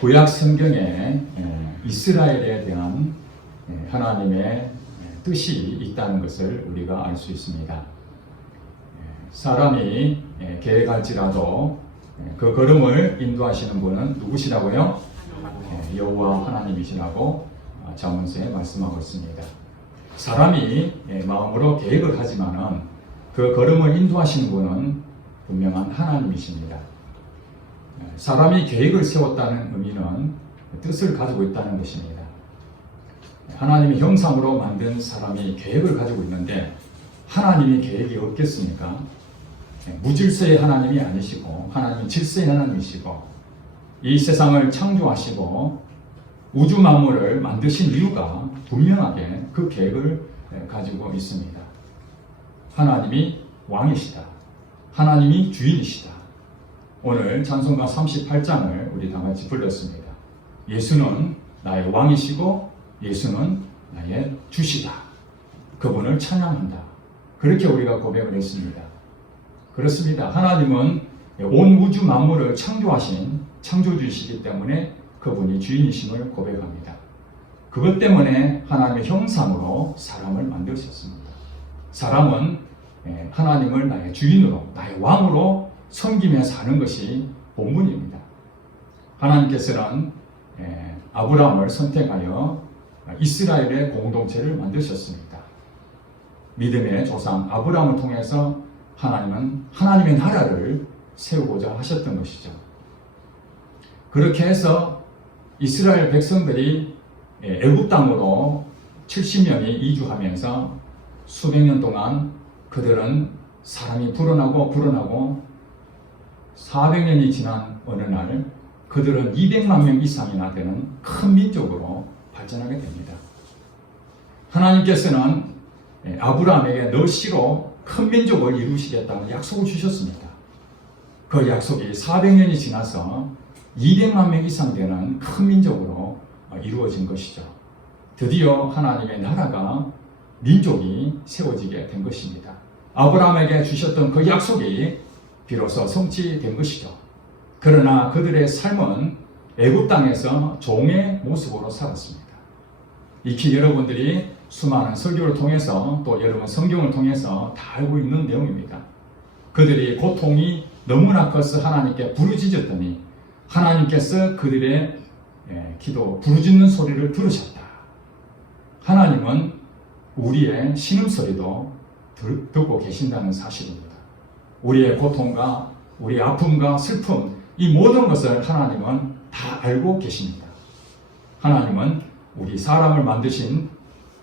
구약 성경에 이스라엘에 대한 하나님의 뜻이 있다는 것을 우리가 알 수 있습니다. 사람이 계획할지라도 그 걸음을 인도하시는 분은 누구시라고요? 여호와 하나님이시라고 잠언서에 말씀하고 있습니다. 사람이 마음으로 계획을 하지만은 그 걸음을 인도하시는 분은 분명한 하나님이십니다. 사람이 계획을 세웠다는 의미는 뜻을 가지고 있다는 것입니다. 하나님의 형상으로 만든 사람이 계획을 가지고 있는데 하나님이 계획이 없겠습니까? 무질서의 하나님이 아니시고 하나님은 질서의 하나님이시고 이 세상을 창조하시고 우주 만물을 만드신 이유가 분명하게 그 계획을 가지고 있습니다. 하나님이 왕이시다. 하나님이 주인이시다. 오늘 찬송가 38장을 우리 다 같이 불렀습니다. 예수는 나의 왕이시고 예수는 나의 주시다. 그분을 찬양한다. 그렇게 우리가 고백을 했습니다. 그렇습니다. 하나님은 온 우주 만물을 창조하신 창조주이시기 때문에 그분이 주인이심을 고백합니다. 그것 때문에 하나님의 형상으로 사람을 만드셨습니다. 사람은 하나님을 나의 주인으로, 나의 왕으로 섬기며 사는 것이 본분입니다. 하나님께서는 아브라함을 선택하여 이스라엘의 공동체를 만드셨습니다. 믿음의 조상 아브라함을 통해서 하나님은 하나님의 나라를 세우고자 하셨던 것이죠. 그렇게 해서 이스라엘 백성들이 애굽 땅으로 70년이 이주하면서 수백 년 동안 그들은 사람이 불어나고 400년이 지난 어느 날 그들은 200만 명 이상이나 되는 큰 민족으로 발전하게 됩니다. 하나님께서는 아브라함에게 너 씨로 큰 민족을 이루시겠다는 약속을 주셨습니다. 그 약속이 400년이 지나서 200만 명 이상 되는 큰 민족으로 이루어진 것이죠. 드디어 하나님의 나라가 민족이 세워지게 된 것입니다. 아브라함에게 주셨던 그 약속이 비로소 성취된 것이죠. 그러나 그들의 삶은 애굽 땅에서 종의 모습으로 살았습니다. 익히 여러분들이 수많은 설교를 통해서 또 여러분 성경을 통해서 다 알고 있는 내용입니다. 그들이 고통이 너무나 커서 하나님께 부르짖었더니 하나님께서 그들의 기도, 부르짖는 소리를 들으셨다. 하나님은 우리의 신음소리도 듣고 계신다는 사실입니다. 우리의 고통과 우리의 아픔과 슬픔, 이 모든 것을 하나님은 다 알고 계십니다. 하나님은 우리 사람을 만드신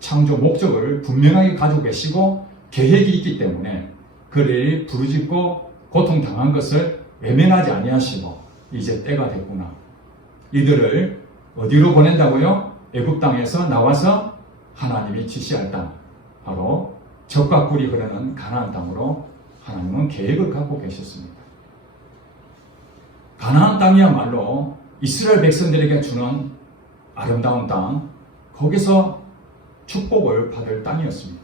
창조 목적을 분명하게 가지고 계시고 계획이 있기 때문에 그들이 부르짖고 고통당한 것을 외면하지 아니하시고 이제 때가 됐구나. 이들을 어디로 보낸다고요? 애굽 땅에서 나와서 하나님이 지시할 땅, 바로 젖과 꿀이 흐르는 가나안 땅으로 하나님은 계획을 갖고 계셨습니다. 가나안 땅이야말로 이스라엘 백성들에게 주는 아름다운 땅, 거기서 축복을 받을 땅이었습니다.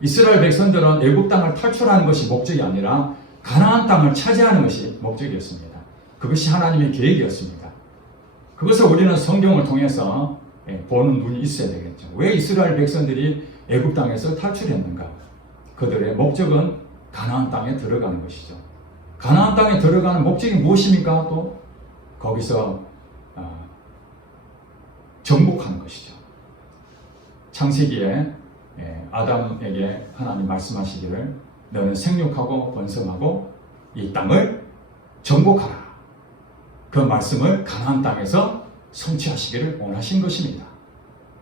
이스라엘 백성들은 애굽 땅을 탈출하는 것이 목적이 아니라 가나안 땅을 차지하는 것이 목적이었습니다. 그것이 하나님의 계획이었습니다. 그것을 우리는 성경을 통해서 보는 눈이 있어야 되겠죠. 왜 이스라엘 백성들이 애굽 땅에서 탈출했는가? 그들의 목적은 가나안 땅에 들어가는 것이죠. 가나안 땅에 들어가는 목적이 무엇입니까? 또 거기서 정복하는 것이죠. 창세기에 아담에게 하나님 말씀하시기를 너는 생육하고 번성하고 이 땅을 정복하라. 그 말씀을 가나안 땅에서 성취하시기를 원하신 것입니다.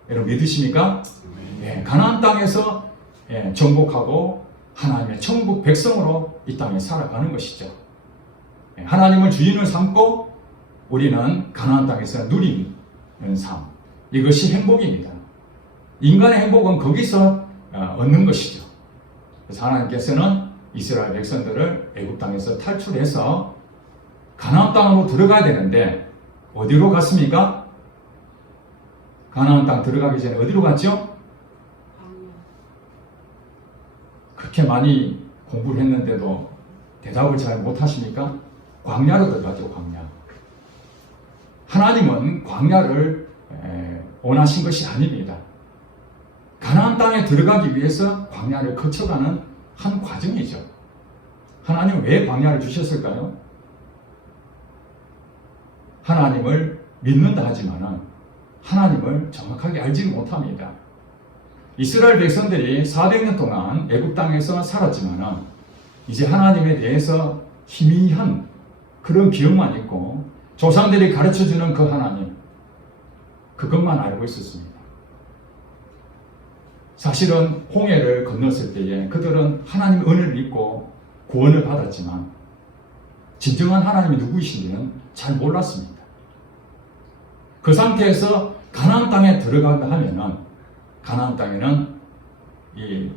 여러분 믿으십니까? 가나안 땅에서 정복하고 하나님의 천국 백성으로 이 땅에 살아가는 것이죠. 하나님을 주인을 삼고 우리는 가나안 땅에서 누리는 삶, 이것이 행복입니다. 인간의 행복은 거기서 얻는 것이죠. 그래서 하나님께서는 이스라엘 백성들을 애굽 땅에서 탈출해서 가나안 땅으로 들어가야 되는데 어디로 갔습니까? 가나안 땅 들어가기 전에 어디로 갔죠? 그렇게 많이 공부를 했는데도 대답을 잘 못하십니까? 광야로 들어가죠. 광야. 하나님은 광야를 원하신 것이 아닙니다. 가나안 땅에 들어가기 위해서 광야를 거쳐가는 한 과정이죠. 하나님은 왜 광야를 주셨을까요? 하나님을 믿는다 하지만 하나님을 정확하게 알지는 못합니다. 이스라엘 백성들이 400년 동안 애굽 땅에서 살았지만 이제 하나님에 대해서 희미한 그런 기억만 있고 조상들이 가르쳐주는 그 하나님, 그것만 알고 있었습니다. 사실은 홍해를 건넜을 때에 그들은 하나님의 은혜를 믿고 구원을 받았지만 진정한 하나님이 누구이신지는 잘 몰랐습니다. 그 상태에서 가나안 땅에 들어간다 하면은 가나안 땅에는 이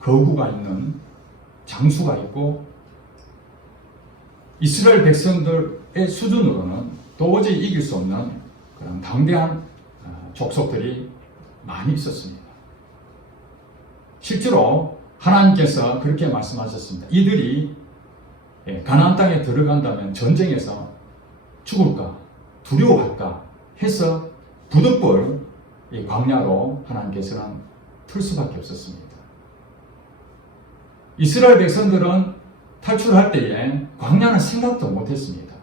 거구가 있는 장수가 있고 이스라엘 백성들의 수준으로는 도저히 이길 수 없는 그런 당대한 족속들이 많이 있었습니다. 실제로 하나님께서 그렇게 말씀하셨습니다. 이들이 가나안 땅에 들어간다면 전쟁에서 죽을까 두려워할까 해서 부득불 이 광야로 하나님께서는 틀 수밖에 없었습니다. 이스라엘 백성들은 탈출할 때에 광야는 생각도 못했습니다.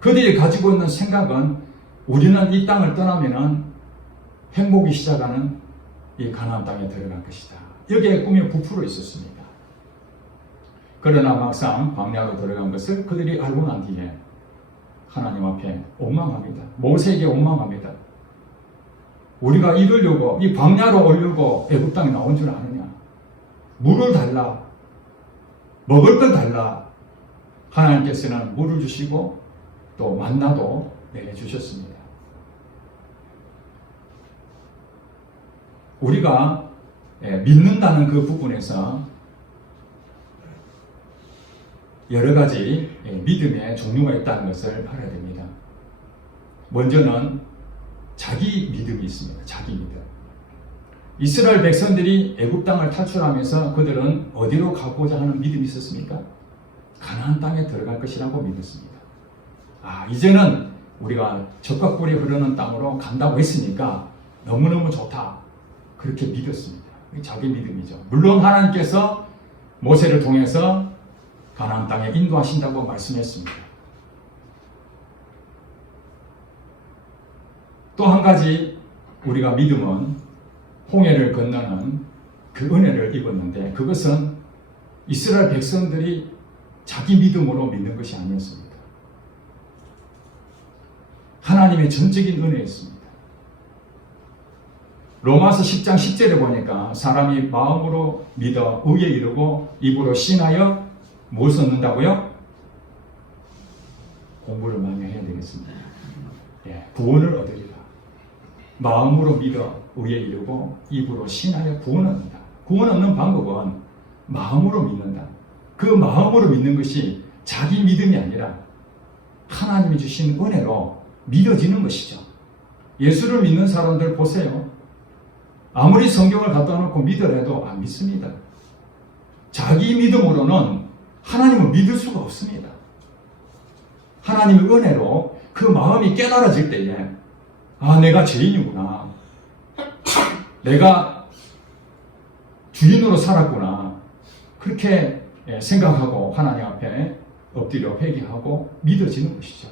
그들이 가지고 있는 생각은 우리는 이 땅을 떠나면은 행복이 시작하는 이 가나안 땅에 들어갈 것이다. 여기에 꿈이 부풀어 있었습니다. 그러나 막상 광야로 들어간 것을 그들이 알고 난 뒤에 하나님 앞에 원망합니다. 모세에게 원망합니다. 우리가 이루려고 이 광야로 오려고 애굽 땅에 나온 줄 아느냐? 물을 달라. 먹을 걸 달라. 하나님께서는 물을 주시고 또 만나도 내주셨습니다. 우리가 믿는다는 그 부분에서 여러 가지 믿음의 종류가 있다는 것을 알아야 됩니다. 먼저는 자기 믿음이 있습니다. 자기 믿음. 이스라엘 백성들이 애굽 땅을 탈출하면서 그들은 어디로 가고자 하는 믿음이 있었습니까? 가나안 땅에 들어갈 것이라고 믿었습니다. 이제는 우리가 젖과 꿀이 흐르는 땅으로 간다고 했으니까 너무너무 좋다. 그렇게 믿었습니다. 자기 믿음이죠. 물론 하나님께서 모세를 통해서 가나안 땅에 인도하신다고 말씀했습니다. 또 한 가지 우리가 믿음은 홍해를 건너는 그 은혜를 입었는데 그것은 이스라엘 백성들이 자기 믿음으로 믿는 것이 아니었습니다. 하나님의 전적인 은혜였습니다. 로마서 10장 10절에 보니까 사람이 마음으로 믿어 의에 이르고 입으로 신하여 무엇을 얻는다고요? 공부를 많이 해야 되겠습니다. 구원을 얻으리라. 마음으로 믿어 의에 이르고 입으로 신하여 구원 얻는다. 구원 얻는 방법은 마음으로 믿는다. 그 마음으로 믿는 것이 자기 믿음이 아니라 하나님이 주신 은혜로 믿어지는 것이죠. 예수를 믿는 사람들 보세요. 아무리 성경을 갖다 놓고 믿으래도 안 믿습니다. 자기 믿음으로는 하나님을 믿을 수가 없습니다. 하나님의 은혜로 그 마음이 깨달아질 때에 내가 죄인이구나. 내가 주인으로 살았구나. 그렇게 생각하고 하나님 앞에 엎드려 회개하고 믿어지는 것이죠.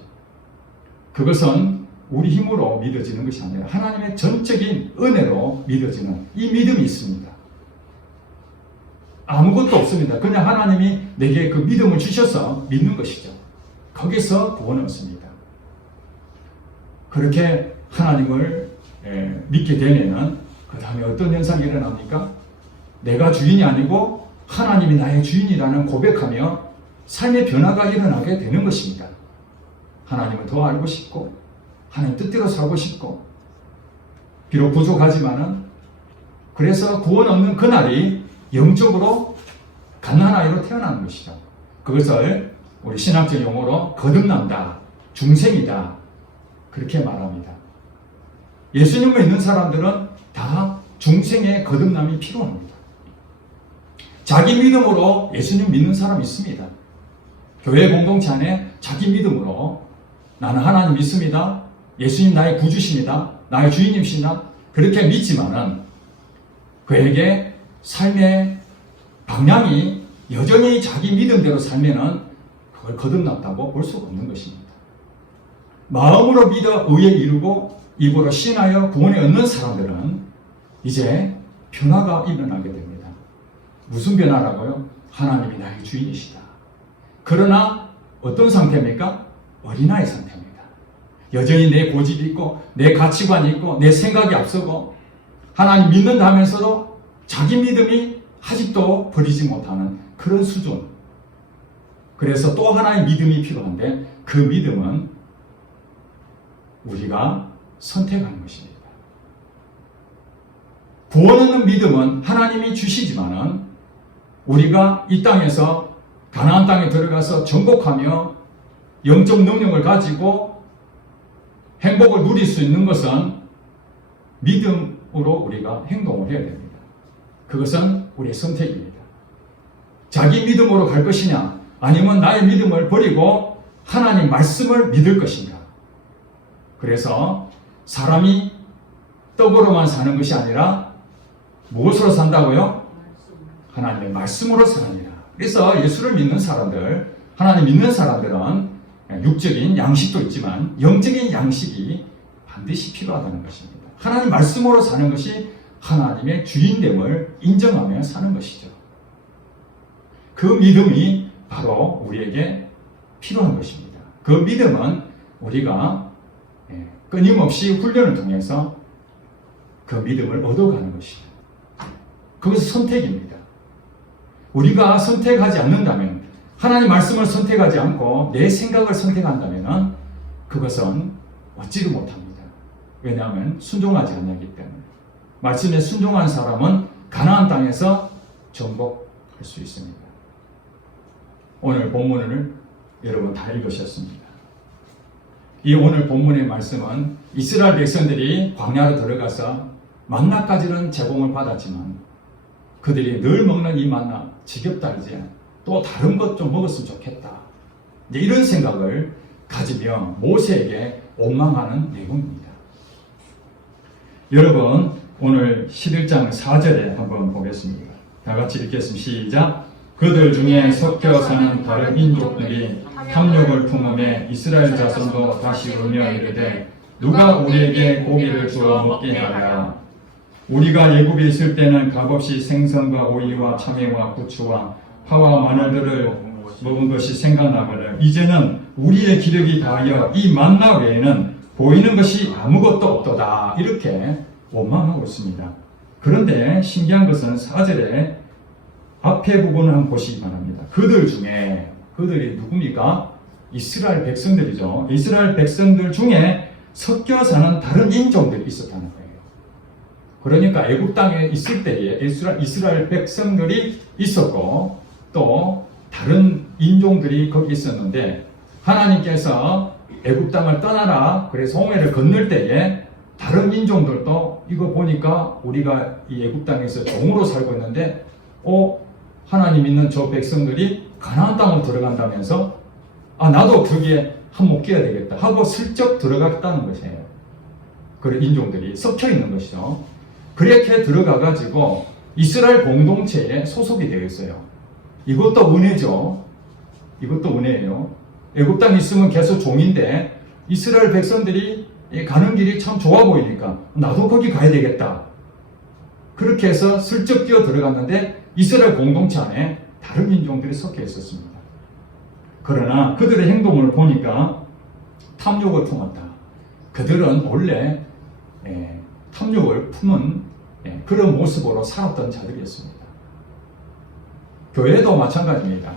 그것은 우리 힘으로 믿어지는 것이 아니라 하나님의 전적인 은혜로 믿어지는 이 믿음이 있습니다. 아무것도 없습니다. 그냥 하나님이 내게 그 믿음을 주셔서 믿는 것이죠. 거기서 구원을 얻습니다. 그렇게 하나님을 믿게 되면 그 다음에 어떤 현상이 일어납니까? 내가 주인이 아니고 하나님이 나의 주인이라는 고백하며 삶의 변화가 일어나게 되는 것입니다. 하나님을 더 알고 싶고 하나님 뜻대로 살고 싶고 비록 부족하지만은 그래서 구원 얻는 그날이 영적으로 갓난아이로 태어나는 것이죠. 그것을 우리 신학적 용어로 거듭난다, 중생이다 그렇게 말합니다. 예수님을 믿는 사람들은 다 중생의 거듭남이 필요합니다. 자기 믿음으로 예수님 믿는 사람이 있습니다. 교회 공동체 안에 자기 믿음으로 나는 하나님 믿습니다. 예수님 나의 구주십니다. 나의 주인님이시다. 그렇게 믿지만은 그에게 삶의 방향이 여전히 자기 믿음대로 살면은 그걸 거듭났다고 볼 수가 없는 것입니다. 마음으로 믿어 의에 이르고 입으로 신하여 구원에 얻는 사람들은 이제 변화가 일어나게 됩니다. 무슨 변화라고요? 하나님이 나의 주인이시다. 그러나 어떤 상태입니까? 어린아이 상태입니다. 여전히 내 고집이 있고 내 가치관이 있고 내 생각이 앞서고 하나님 믿는다 하면서도 자기 믿음이 아직도 버리지 못하는 그런 수준. 그래서 또 하나의 믿음이 필요한데 그 믿음은 우리가 선택하는 것입니다. 구원 얻는 믿음은 하나님이 주시지만은 우리가 이 땅에서 가나안 땅에 들어가서 정복하며 영적 능력을 가지고 행복을 누릴 수 있는 것은 믿음으로 우리가 행동을 해야 됩니다. 그것은 우리의 선택입니다. 자기 믿음으로 갈 것이냐 아니면 나의 믿음을 버리고 하나님 말씀을 믿을 것인가. 그래서 사람이 떡으로만 사는 것이 아니라 무엇으로 산다고요? 하나님의 말씀으로 사느니라. 그래서 예수를 믿는 사람들, 하나님 믿는 사람들은 육적인 양식도 있지만 영적인 양식이 반드시 필요하다는 것입니다. 하나님 말씀으로 사는 것이 하나님의 주인됨을 인정하며 사는 것이죠. 그 믿음이 바로 우리에게 필요한 것입니다. 그 믿음은 우리가 끊임없이 훈련을 통해서 그 믿음을 얻어가는 것이죠. 그것은 선택입니다. 우리가 선택하지 않는다면, 하나님 말씀을 선택하지 않고 내 생각을 선택한다면 그것은 얻지를 못합니다. 왜냐하면 순종하지 않기 때문에. 말씀에 순종한 사람은 가나안 땅에서 정복할 수 있습니다. 오늘 본문을 여러분 다 읽으셨습니다. 이 오늘 본문의 말씀은 이스라엘 백성들이 광야로 들어가서 만나까지는 제공을 받았지만 그들이 늘 먹는 이 만나 지겹다 이제 또 다른 것 좀 먹었으면 좋겠다. 이제 이런 생각을 가지며 모세에게 원망하는 내용입니다. 여러분 오늘 11장 4절에 한번 보겠습니다. 다 같이 읽겠습니다. 시작. 그들 중에 섞여 사는 다른 인족들이 탐욕을 품음에 이스라엘 자손도 다시 울며 이르되 누가 우리에게 고기를 주어 먹게 하리라. 우리가 애굽에 있을 때는 값없이 생선과 오이와 참외와 부추와 파와 마늘들을 먹은 것이 생각나거늘 이제는 우리의 기력이 다하여 이 만나 외에는 보이는 것이 아무것도 없도다. 이렇게 원망하고 있습니다. 그런데 신기한 것은 4절에 앞에 부분을 한번 보시기 바랍니다. 그들 중에, 그들이 누굽니까? 이스라엘 백성들이죠. 이스라엘 백성들 중에 섞여 사는 다른 인종들이 있었다는 거예요. 그러니까 애굽 땅에 있을 때에 이스라엘 백성들이 있었고 또 다른 인종들이 거기 있었는데 하나님께서 애굽 땅을 떠나라 그래서 홍해를 건널 때에 다른 인종들도 이거 보니까 우리가 이 애굽 땅에서 종으로 살고 있는데 하나님 믿는 저 백성들이 가나안 땅으로 들어간다면서 나도 거기에 한몫 끼어야 되겠다 하고 슬쩍 들어갔다는 것이에요. 그런 인종들이 섞여 있는 것이죠. 그렇게 들어가가지고 이스라엘 공동체에 소속이 되어 있어요. 이것도 은혜죠. 이것도 은혜예요. 애굽 땅에 있으면 계속 종인데 이스라엘 백성들이 가는 길이 참 좋아 보이니까 나도 거기 가야 되겠다. 그렇게 해서 슬쩍 뛰어 들어갔는데 이스라엘 공동체 안에 다른 인종들이 섞여 있었습니다. 그러나 그들의 행동을 보니까 탐욕을 품었다. 그들은 원래 탐욕을 품은 그런 모습으로 살았던 자들이었습니다. 교회도 마찬가지입니다.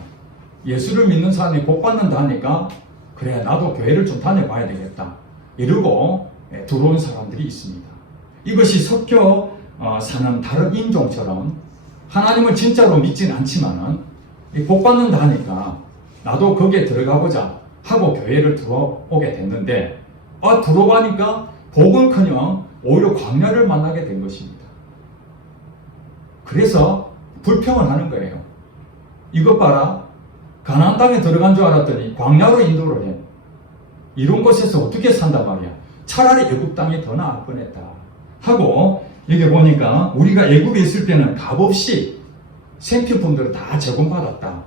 예수를 믿는 사람이 복 받는다 하니까 그래 나도 교회를 좀 다녀봐야 되겠다 이러고 들어온 사람들이 있습니다. 이것이 섞여 사는 다른 인종처럼 하나님을 진짜로 믿지는 않지만은 복 받는다 하니까 나도 거기에 들어가보자 하고 교회를 들어오게 됐는데 들어가니까 복은커녕 오히려 광야를 만나게 된 것입니다. 그래서 불평을 하는 거예요. 이것 봐라. 가나안 땅에 들어간 줄 알았더니 광야로 인도를 해. 이런 곳에서 어떻게 산단 말이야. 차라리 애굽 땅이 더 나을 뻔했다 하고, 여기 보니까 우리가 애굽에 있을 때는 값없이 생필품들을 다 제공받았다.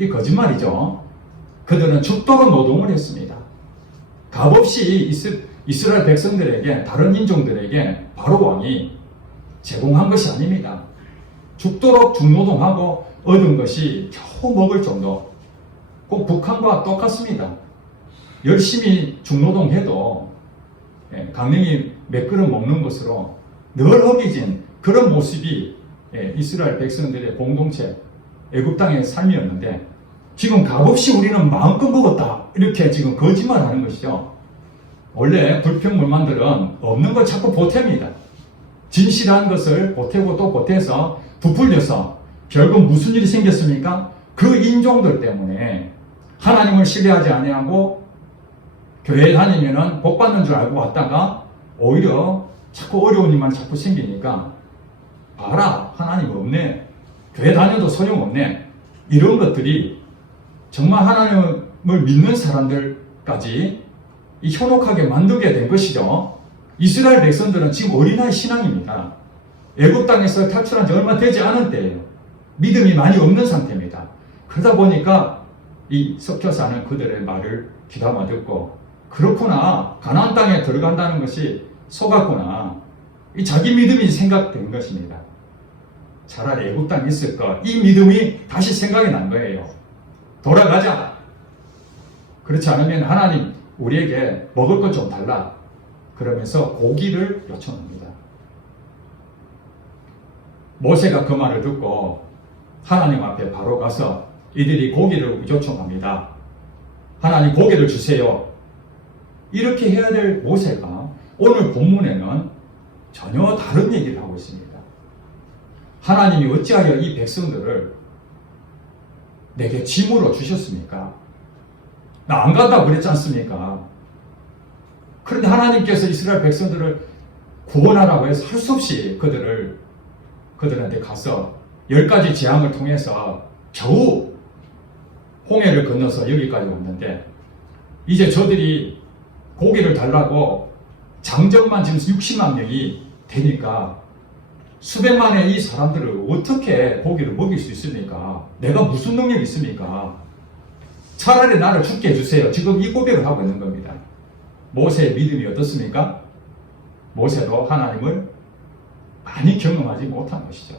이 거짓말이죠. 그들은 죽도록 노동을 했습니다. 값없이 이스라엘 백성들에게, 다른 인종들에게 바로 왕이 제공한 것이 아닙니다. 죽도록 중노동하고 얻은 것이 겨우 먹을 정도. 꼭 북한과 똑같습니다. 열심히 중노동해도 강냉이 몇 그릇 먹는 것으로 늘 허기진 그런 모습이 이스라엘 백성들의 공동체 애굽 땅의 삶이었는데, 지금 값없이 우리는 마음껏 먹었다 이렇게 지금 거짓말하는 것이죠. 원래 불평불만들은 없는 걸 자꾸 보탭니다. 진실한 것을 보태고 또 보태서 부풀려서 결국 무슨 일이 생겼습니까? 그 인종들 때문에 하나님을 신뢰하지 아니하고 교회 다니면은 복 받는 줄 알고 왔다가 오히려 자꾸 어려운 일만 자꾸 생기니까, 봐라, 하나님 없네, 교회 다녀도 소용없네, 이런 것들이 정말 하나님을 믿는 사람들까지 현혹하게 만들게 된 것이죠. 이스라엘 백성들은 지금 어린아이 신앙입니다. 애굽 땅에서 탈출한 지 얼마 되지 않은 때예요. 믿음이 많이 없는 상태입니다. 그러다 보니까 이 섞여 사는 그들의 말을 귀담아 듣고, 그렇구나, 가나안 땅에 들어간다는 것이 속았구나, 이 자기 믿음이 생각된 것입니다. 차라리 애굽 땅에 있을 것, 이 믿음이 다시 생각이 난 거예요. 돌아가자. 그렇지 않으면 하나님 우리에게 먹을 것 좀 달라. 그러면서 고기를 요청합니다. 모세가 그 말을 듣고 하나님 앞에 바로 가서 이들이 고기를 요청합니다. 하나님 고기를 주세요. 이렇게 해야 될 모세가 오늘 본문에는 전혀 다른 얘기를 하고 있습니다. 하나님이 어찌하여 이 백성들을 내게 짐으로 주셨습니까? 나 안 간다고 그랬지 않습니까? 그런데 하나님께서 이스라엘 백성들을 구원하라고 해서 할 수 없이 그들한테 가서 10가지 재앙을 통해서 겨우 홍해를 건너서 여기까지 왔는데, 이제 저들이 고기를 달라고 장정만 지금 60만 명이 되니까 수백만의 이 사람들을 어떻게 고기를 먹일 수 있습니까? 내가 무슨 능력이 있습니까? 차라리 나를 죽게 해주세요. 지금 이 고백을 하고 있는 겁니다. 모세의 믿음이 어떻습니까? 모세도 하나님을 많이 경험하지 못한 것이죠.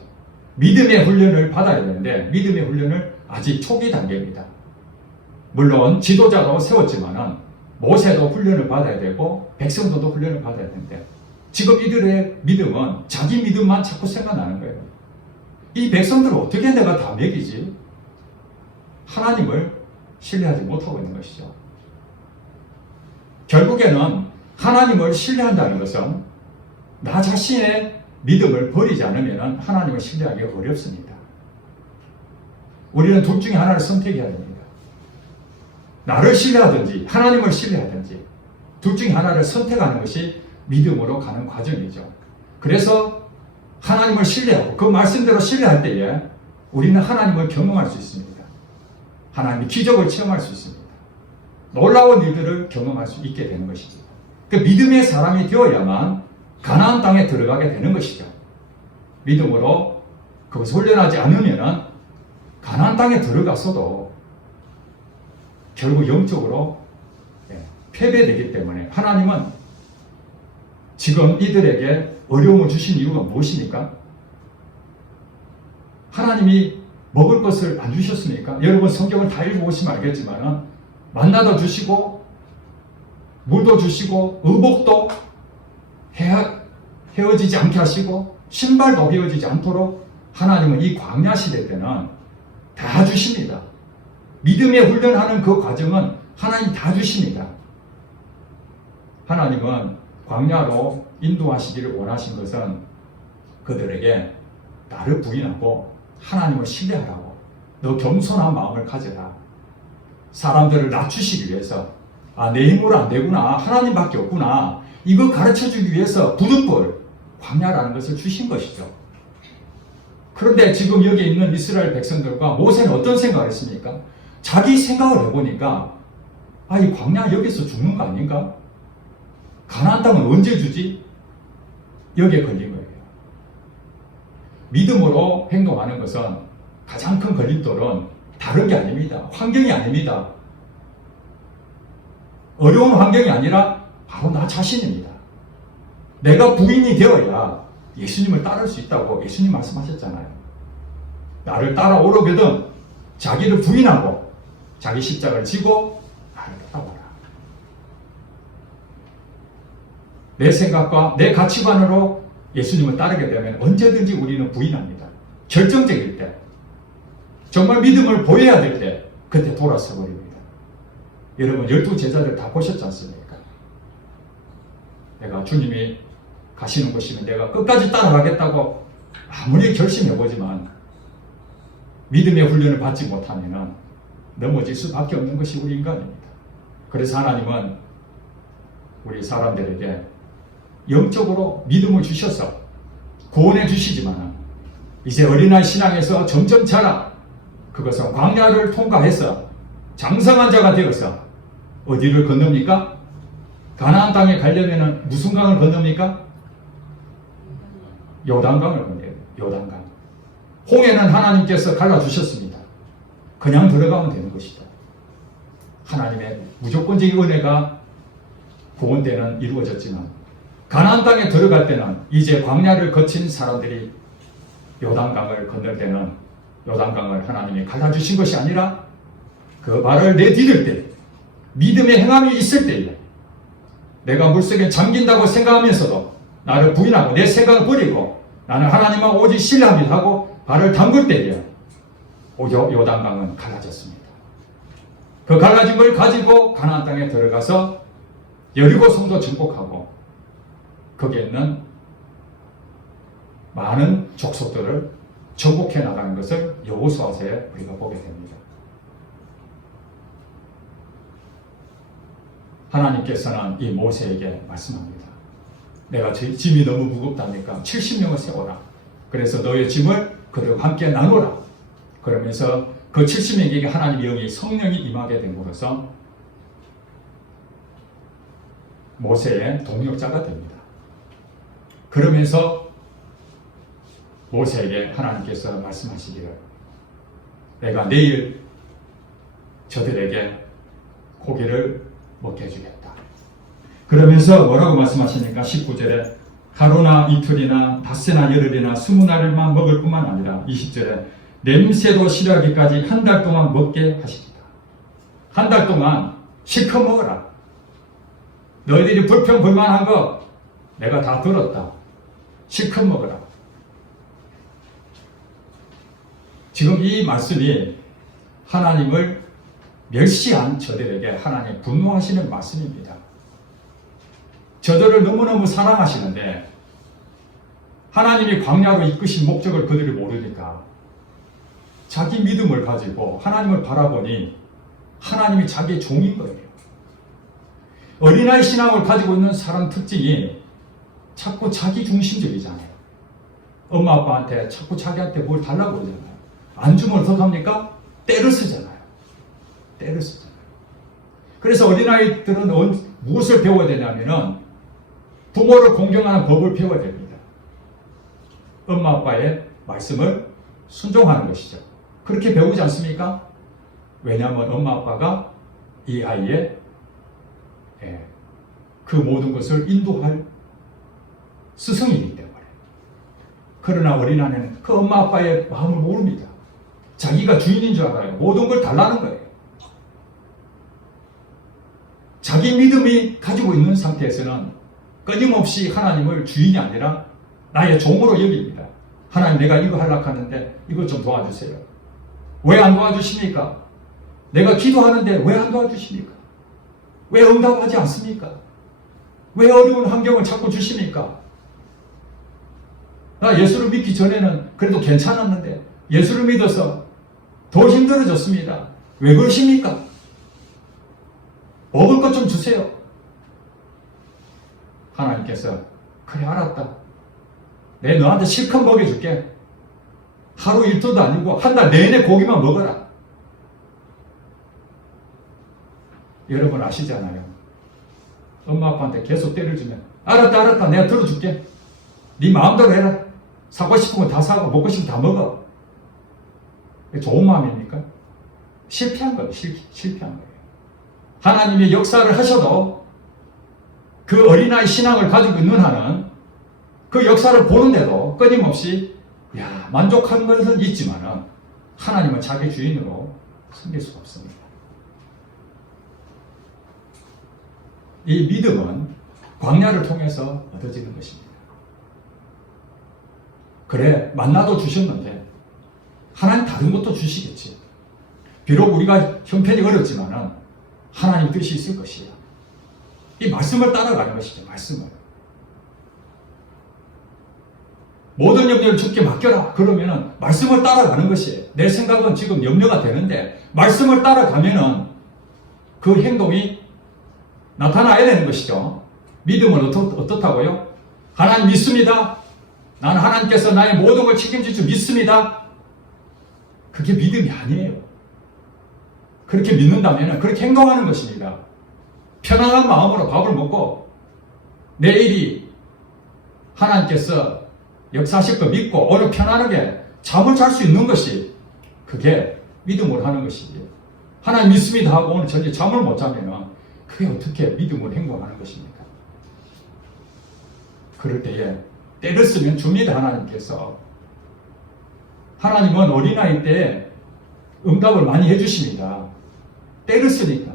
믿음의 훈련을 받아야 되는데 믿음의 훈련을 아직 초기 단계입니다. 물론 지도자로 세웠지만은 모세도 훈련을 받아야 되고 백성들도 훈련을 받아야 되는데, 지금 이들의 믿음은 자기 믿음만 자꾸 생각나는 거예요. 이 백성들을 어떻게 내가 다 먹이지? 하나님을 신뢰하지 못하고 있는 것이죠. 결국에는 하나님을 신뢰한다는 것은 나 자신의 믿음을 버리지 않으면 하나님을 신뢰하기가 어렵습니다. 우리는 둘 중에 하나를 선택해야 됩니다. 나를 신뢰하든지 하나님을 신뢰하든지 둘 중에 하나를 선택하는 것이 믿음으로 가는 과정이죠. 그래서 하나님을 신뢰하고 그 말씀대로 신뢰할 때에 우리는 하나님을 경험할 수 있습니다. 하나님의 기적을 체험할 수 있습니다. 놀라운 일들을 경험할 수 있게 되는 것이죠. 그 믿음의 사람이 되어야만 가나안 땅에 들어가게 되는 것이죠. 믿음으로 그것을 훈련하지 않으면 가나안 땅에 들어갔어도 결국 영적으로 패배되기 때문에, 하나님은 지금 이들에게 어려움을 주신 이유가 무엇입니까? 하나님이 먹을 것을 안 주셨습니까? 여러분 성경을 다 읽어보시면 알겠지만 만나도 주시고 물도 주시고 의복도 헤어지지 않게 하시고 신발도 헤어지지 않도록 하나님은 이 광야 시대 때는 다 주십니다. 믿음의 훈련하는 그 과정은 하나님 다 주십니다. 하나님은 광야로 인도하시기를 원하신 것은 그들에게 나를 부인하고 하나님을 신뢰하라고, 너 겸손한 마음을 가져라. 사람들을 낮추시기 위해서, 내 힘으로 안 되구나, 하나님밖에 없구나, 이거 가르쳐주기 위해서 부득불 광야라는 것을 주신 것이죠. 그런데 지금 여기 있는 이스라엘 백성들과 모세는 어떤 생각을 했습니까? 자기 생각을 해보니까 이 광야 여기서 죽는 거 아닌가? 가나안 땅은 언제 주지? 여기에 걸린 거예요. 믿음으로 행동하는 것은 가장 큰 걸림돌은 다른 게 아닙니다. 환경이 아닙니다. 어려운 환경이 아니라 바로 나 자신입니다. 내가 부인이 되어야 예수님을 따를 수 있다고 예수님 말씀하셨잖아요. 나를 따라오려거든 자기를 부인하고 자기 십자가를 지고 나를 따라오라. 내 생각과 내 가치관으로 예수님을 따르게 되면 언제든지 우리는 부인합니다. 결정적일 때, 정말 믿음을 보여야 될 때, 그때 돌아서 버립니다. 여러분 12제자들 다 보셨지 않습니까? 내가 주님이 가시는 곳이면 내가 끝까지 따라가겠다고 아무리 결심해보지만 믿음의 훈련을 받지 못하면 넘어질 수밖에 없는 것이 우리 인간입니다. 그래서 하나님은 우리 사람들에게 영적으로 믿음을 주셔서 구원해 주시지만 이제 어린아이 신앙에서 점점 자라 그것은 광야를 통과해서 장성한 자가 되어서 어디를 건넙니까? 가나안 땅에 가려면 무슨 강을 건넙니까? 요단강을 건너요. 요단강. 홍해는 하나님께서 갈라주셨습니다. 그냥 들어가면 되는 것이다. 하나님의 무조건적인 은혜가 구원 때는 이루어졌지만 가나안 땅에 들어갈 때는 이제 광야를 거친 사람들이 요단강을 건널 때는 요단강을 하나님이 갈라주신 것이 아니라 그 말을 내디딜 때 믿음의 행함이 있을 때에 내가 물속에 잠긴다고 생각하면서도 나를 부인하고 내 생각을 버리고 나는 하나님만 오직 신뢰합니다 하고 발을 담글 때에 요단강은 갈라졌습니다. 그 갈라진 걸 가지고 가나안 땅에 들어가서 여리고 성도 정복하고 거기에 있는 많은 족속들을 정복해 나가는 것을 여호수아서에 우리가 보게 됩니다. 하나님께서는 이 모세에게 말씀합니다. 내가 짐이 너무 무겁다니까 70명을 세워라. 그래서 너의 짐을 그들과 함께 나누라. 그러면서 그 70명에게 하나님의 영이 성령이 임하게 됨으로써 모세의 동력자가 됩니다. 그러면서 모세에게 하나님께서 말씀하시기를 내가 내일 저들에게 고기를 먹게 해주겠다. 그러면서 뭐라고 말씀하시니까 19절에 하루나 이틀이나 닷새나 열흘이나 20날만 먹을 뿐만 아니라 20절에 냄새도 싫어하기까지 한 달 동안 먹게 하십니다. 한 달 동안 실컷 먹어라. 너희들이 불평불만한 거 내가 다 들었다. 실컷 먹어라. 지금 이 말씀이 하나님을 멸시한 저들에게 하나님 분노하시는 말씀입니다. 저들을 너무너무 사랑하시는데 하나님이 광야로 이끄신 목적을 그들이 모르니까 자기 믿음을 가지고 하나님을 바라보니 하나님이 자기의 종인 거예요. 어린아이 신앙을 가지고 있는 사람 특징이 자꾸 자기 중심적이잖아요. 엄마 아빠한테 자꾸 자기한테 뭘 달라고 그러잖아요. 안 주면 어떡합니까? 때를 쓰잖아요. 때를 쓰잖아요. 그래서 어린아이들은 무엇을 배워야 되냐면은 부모를 공경하는 법을 배워야 됩니다. 엄마 아빠의 말씀을 순종하는 것이죠. 그렇게 배우지 않습니까? 왜냐하면 엄마 아빠가 이 아이의 그 모든 것을 인도할 스승이기 때문에. 그러나 어린아이는 그 엄마 아빠의 마음을 모릅니다. 자기가 주인인 줄 알아요. 모든 걸 달라는 거예요. 자기 믿음이 가지고 있는 상태에서는 끊임없이 하나님을 주인이 아니라 나의 종으로 여깁니다. 하나님 내가 이거 하려고 하는데 이것 좀 도와주세요. 왜 안 도와주십니까? 내가 기도하는데 왜 안 도와주십니까? 왜 응답하지 않습니까? 왜 어려운 환경을 자꾸 주십니까? 나 예수를 믿기 전에는 그래도 괜찮았는데 예수를 믿어서 더 힘들어졌습니다. 왜 그러십니까? 먹을 것 좀 주세요. 하나님께서 그래 알았다. 내 너한테 실컷 먹여줄게. 하루 이틀도 아니고 한 달 내내 고기만 먹어라. 여러분 아시잖아요. 엄마 아빠한테 계속 때를 주면 알았다 내가 들어줄게. 네 마음대로 해라. 사고 싶은 거 다 사고 먹고 싶은 거 다 먹어. 좋은 마음입니까? 실패한 거예요. 실패한 거예요. 하나님의 역사를 하셔도 그 어린아이 신앙을 가지고 있는 한은 그 역사를 보는데도 끊임없이 만족한 것은 있지만은 하나님은 자기 주인으로 섬길 수가 없습니다. 이 믿음은 광야를 통해서 얻어지는 것입니다. 그래, 만나도 주셨는데 하나님 다른 것도 주시겠지. 비록 우리가 형편이 어렵지만은 하나님 뜻이 있을 것이야. 이 말씀을 따라가는 것이죠. 말씀을. 모든 염려를 주께 맡겨라. 그러면은 말씀을 따라가는 것이에요. 내 생각은 지금 염려가 되는데 말씀을 따라가면은 그 행동이 나타나야 되는 것이죠. 믿음은 어떻다고요? 하나님 믿습니다. 나는 하나님께서 나의 모든 걸 책임질 줄 믿습니다. 그게 믿음이 아니에요. 그렇게 믿는다면 그렇게 행동하는 것입니다. 편안한 마음으로 밥을 먹고 내일이 하나님께서 역사하실 거 믿고 오늘 편안하게 잠을 잘 수 있는 것이 그게 믿음으로 하는 것이지. 하나님 믿습니다 하고 오늘 저녁에 잠을 못 자면 그게 어떻게 믿음으로 행동하는 것입니까? 그럴 때에 때를 쓰면 줍니다. 하나님께서. 하나님은 어린아이 때 응답을 많이 해주십니다. 때를 쓰니까.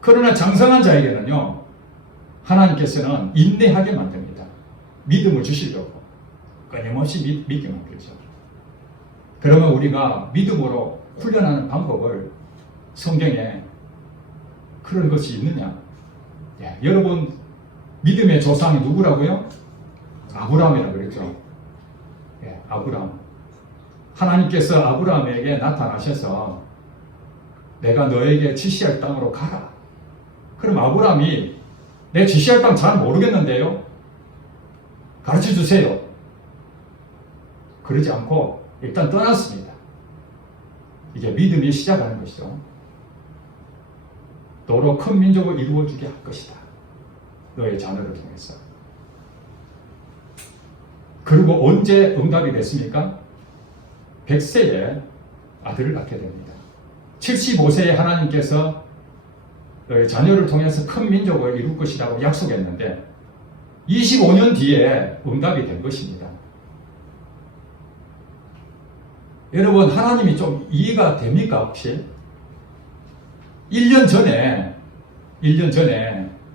그러나 장성한 자에게는요, 하나님께서는 인내하게 만듭니다. 믿음을 주시려고. 끊임없이 믿게 만들죠. 그러면 우리가 믿음으로 훈련하는 방법을 성경에 그런 것이 있느냐? 여러분, 믿음의 조상이 누구라고요? 아브라함이라고 그랬죠. 아브라함. 하나님께서 아브라함에게 나타나셔서 내가 너에게 지시할 땅으로 가라. 그럼 아브라함이 내 지시할 땅 잘 모르겠는데요? 가르쳐 주세요. 그러지 않고 일단 떠났습니다. 이게 믿음이 시작하는 것이죠. 너로 큰 민족을 이루어주게 할 것이다. 너의 자녀를 통해서. 그리고 언제 응답이 됐습니까? 100세에 아들을 낳게 됩니다. 75세에 하나님께서 너의 자녀를 통해서 큰 민족을 이룰 것이라고 약속했는데 25년 뒤에 응답이 된 것입니다. 여러분, 하나님이 좀 이해가 됩니까 혹시? 1년 전에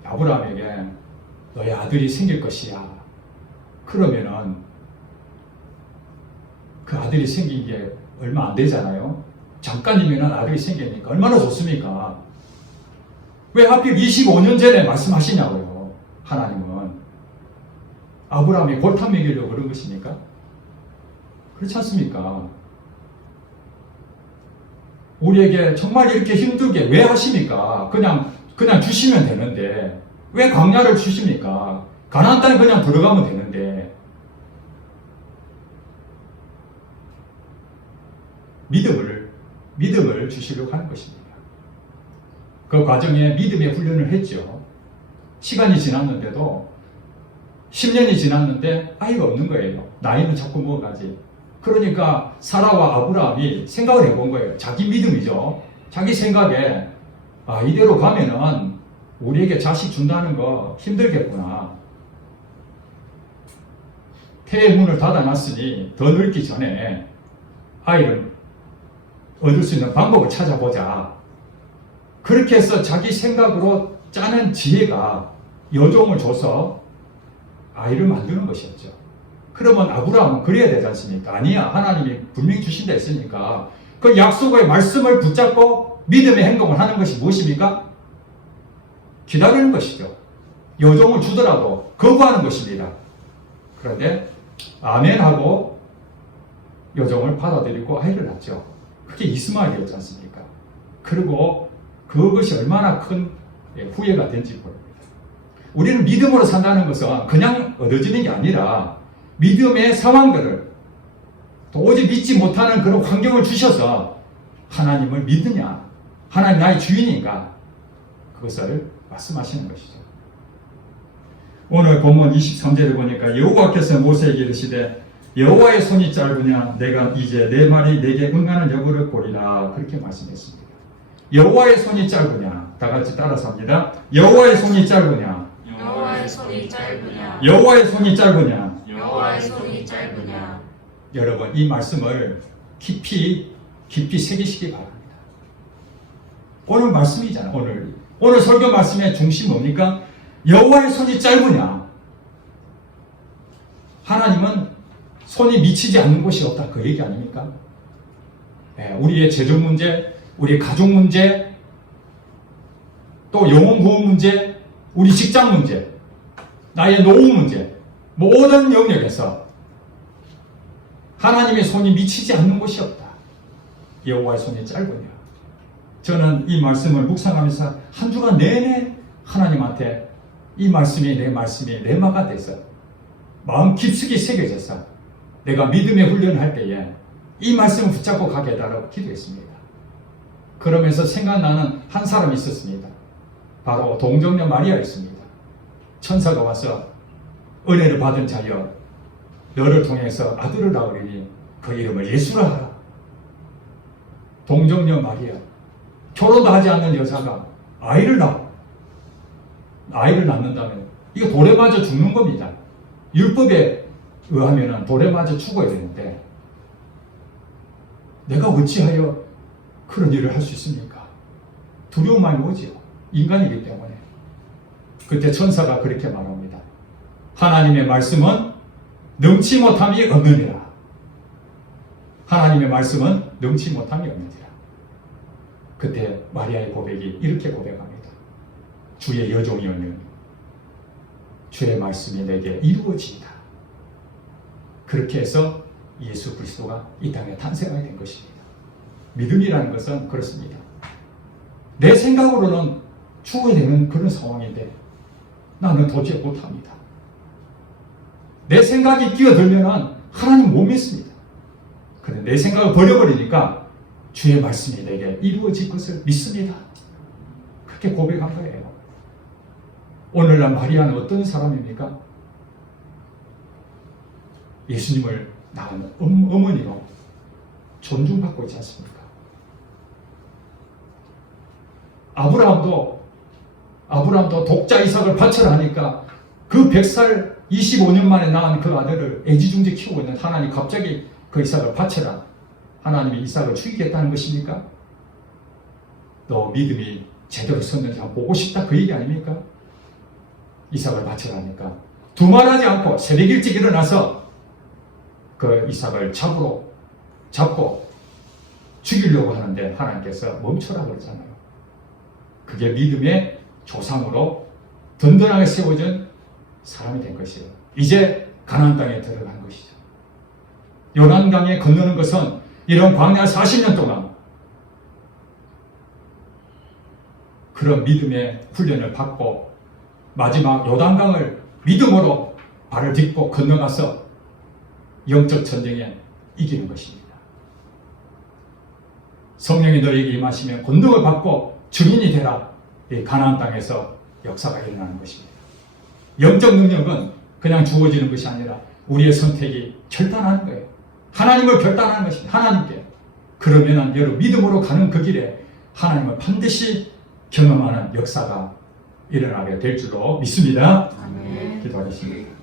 아브라함에게 너의 아들이 생길 것이야. 그러면은 그 아들이 생긴 게 얼마 안 되잖아요. 잠깐이면 아들이 생기니까 얼마나 좋습니까? 왜 하필 25년 전에 말씀하시냐고요. 하나님은 아브라함이 골탕 먹이려고 그런 것입니까? 그렇지 않습니까? 우리에게 정말 이렇게 힘들게 왜 하십니까? 그냥 주시면 되는데 왜 광야를 주십니까? 가나안 땅에 그냥 들어가면 되는데 믿음을 주시려고 하는 것입니다. 그 과정에 믿음의 훈련을 했죠. 시간이 지났는데도 10년이 지났는데 아이가 없는 거예요. 나이는 자꾸 먹어가지. 그러니까 사라와 아브라함이 생각을 해본 거예요. 자기 믿음이죠. 자기 생각에 이대로 가면은 우리에게 자식 준다는 거 힘들겠구나. 태의 문을 닫아놨으니 더 늙기 전에 아이를 얻을 수 있는 방법을 찾아보자. 그렇게 해서 자기 생각으로 짜는 지혜가 여종을 줘서 아이를 만드는 것이었죠. 그러면 아브라함은 그래야 되지 않습니까? 아니야. 하나님이 분명히 주신다 했으니까 그 약속의 말씀을 붙잡고 믿음의 행동을 하는 것이 무엇입니까? 기다리는 것이죠. 여종을 주더라도 거부하는 것입니다. 그런데 아멘하고 여종을 받아들이고 아이를 낳죠. 그게 이스마엘이었지 않습니까? 그리고 그것이 얼마나 큰 후회가 된지 모릅니다. 우리는 믿음으로 산다는 것은 그냥 얻어지는 게 아니라 믿음의 상황들을 도저히 믿지 못하는 그런 환경을 주셔서 하나님을 믿느냐? 하나님 나의 주인인가? 그것을 말씀하시는 것이죠. 오늘 본문 23절을 보니까 여호와께서 모세에게 이르시되 여호와의 손이 짧으냐 내가 이제 내 말이 내게 응하는 여부를 보리라 그렇게 말씀했습니다. 여호와의 손이 짧으냐 다 같이 따라서 합니다. 여호와의 손이 짧으냐 여호와의 손이 짧으냐 여호와의 손이 짧으냐 여호와의 손이 짧으냐. 여러분 이 말씀을 깊이 새기시기 바랍니다. 오늘 말씀이잖아요. 오늘 설교 말씀의 중심 뭡니까? 여호와의 손이 짧으냐. 하나님은 손이 미치지 않는 곳이 없다. 그 얘기 아닙니까? 네, 우리의 재정 문제, 우리의 가족 문제, 또 영혼 구원 문제, 우리 직장 문제, 나의 노후 문제, 모든 영역에서 하나님의 손이 미치지 않는 곳이 없다. 여호와의 손이 짧으냐. 저는 이 말씀을 묵상하면서 한 주간 내내 하나님한테 이 말씀이 내 마가 돼서 마음 깊숙이 새겨져서 내가 믿음의 훈련을 할 때에 이 말씀을 붙잡고 가게 해달라고 기도했습니다. 그러면서 생각나는 한 사람이 있었습니다. 바로 동정녀 마리아였습니다. 천사가 와서 은혜를 받은 자여 너를 통해서 아들을 낳으리니 그 이름을 예수라 하라. 동정녀 마리아, 결혼도 하지 않는 여자가 아이를 낳는다면 이거 돌에 맞아 죽는 겁니다. 율법에 의하면 돌에 맞아 죽어야 되는데 내가 어찌하여 그런 일을 할 수 있습니까? 두려운 마음이 오지요. 인간이기 때문에. 그때 천사가 그렇게 말합니다. 하나님의 말씀은 능치 못함이 없느니라. 하나님의 말씀은 능치 못함이 없느니라. 그때 마리아의 고백이 이렇게 고백합니다. 주의 여종이오니 주의 말씀이 내게 이루어지이다. 그렇게 해서 예수 그리스도가 이 땅에 탄생하게 된 것입니다. 믿음이라는 것은 그렇습니다. 내 생각으로는 죽어야 되는 그런 상황인데 나는 도저히 못합니다. 내 생각이 끼어들면 하나님 못 믿습니다. 그런데 내 생각을 버려버리니까 주의 말씀이 내게 이루어질 것을 믿습니다. 그렇게 고백한 거예요. 오늘날 마리아는 어떤 사람입니까? 예수님을 낳은 어머니로 존중받고 있지 않습니까? 아브라함도 독자 이삭을 바쳐라 하니까 그 100살 25년 만에 낳은 그 아들을 애지중지 키우고 있는 하나님 갑자기 그 이삭을 바쳐라. 하나님이 이삭을 죽이겠다는 것입니까? 너 믿음이 제대로 섰는지 한번 보고 싶다 그 얘기 아닙니까? 이삭을 바쳐라 하니까 두말하지 않고 새벽 일찍 일어나서 그 이삭을 잡고 죽이려고 하는데 하나님께서 멈춰라 그러잖아요. 그게 믿음의 조상으로 든든하게 세워진 사람이 된 것이에요. 이제 가나안 땅에 들어간 것이죠. 요단강에 건너는 것은 이런 광야 40년 동안 그런 믿음의 훈련을 받고 마지막 요단강을 믿음으로 발을 딛고 건너가서 영적 전쟁에 이기는 것입니다. 성령이 너에게 임하시면 권능을 받고 증인이 되라. 이 가나안 땅에서 역사가 일어나는 것입니다. 영적 능력은 그냥 주어지는 것이 아니라 우리의 선택이 결단하는 거예요. 하나님을 결단하는 것입니다. 하나님께. 그러면 여러분 믿음으로 가는 그 길에 하나님을 반드시 경험하는 역사가 일어나게 될 줄로 믿습니다. 아멘. 기도하겠습니다.